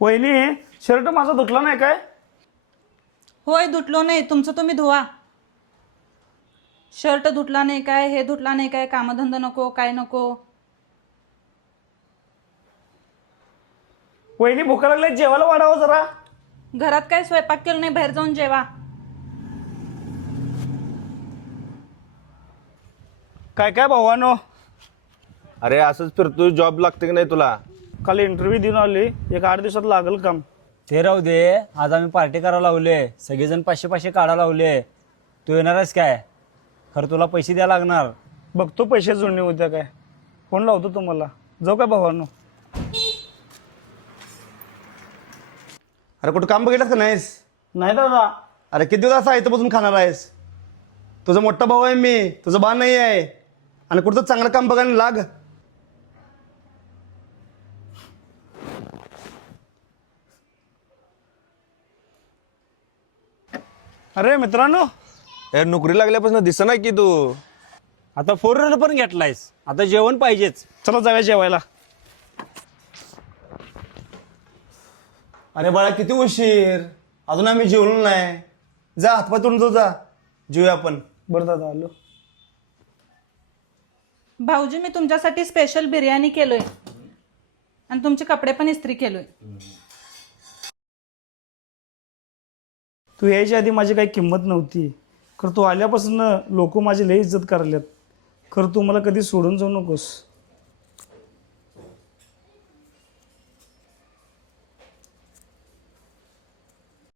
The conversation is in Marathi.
वहिनी शर्ट माझा धुतला नाही काय? होय धुतलो नाही, तुमचं तुम्ही धुवा. शर्ट धुतला नाही काय, हे धुतला नाही काय, कामधंदा नको काय नको. वहिनी भुका लागल्या, जेवायला वाढावं जरा. घरात काय स्वयंपाक केलं नाही, बाहेर जाऊन जेवा. काय काय भावानो, अरे असंच फिरतोय, जॉब लागते की नाही तुला? काल इंटरव्ह्यू देऊन आली, एक 8 दिवसात लागल काम. ते राहू दे, आज आम्ही पार्टी करायला लावले, सगळेजण 500 काढायला लावले. तू येणारच काय? खरं तुला पैसे द्यायला लागणार. बघतो पैसे जुळणे उद्या काय, फोन लावतो तुम्हाला. जाऊ काय भावानो? अरे कुठं काम बघितलंस का नाहीस? नाही दादा. अरे किती दिवस असं इथं बसून खाणार आहेस? तुझा मोठा भाऊ आहे मी, तुझं बाण नाही आहे. आणि कुठं चांगलं काम बघायला लाग. अरे मित्रांनो, यार नोकरी लागल्यापासून दिसना की तू. आता 4 व्हीलर पण घेतलायस, आता जेवण पाहिजेच. चला जाऊया जेवायला. अरे बाळा किती उशीर, अजून आम्ही जेवलो नाही. जा हातपाय तोडून जाऊ, जा जेवूया आपण. बरं दादा आलो. भाऊजी मी तुमच्यासाठी स्पेशल बिर्याणी केलोय आणि तुमचे कपडे पण इस्त्री केलोय. तू यायच्या आधी माझी काही किंमत नव्हती, खरं तू आल्यापासून लोक माझी लई इज्जत करायल्यात. खरं तू मला कधी सोडून जाऊ नकोस.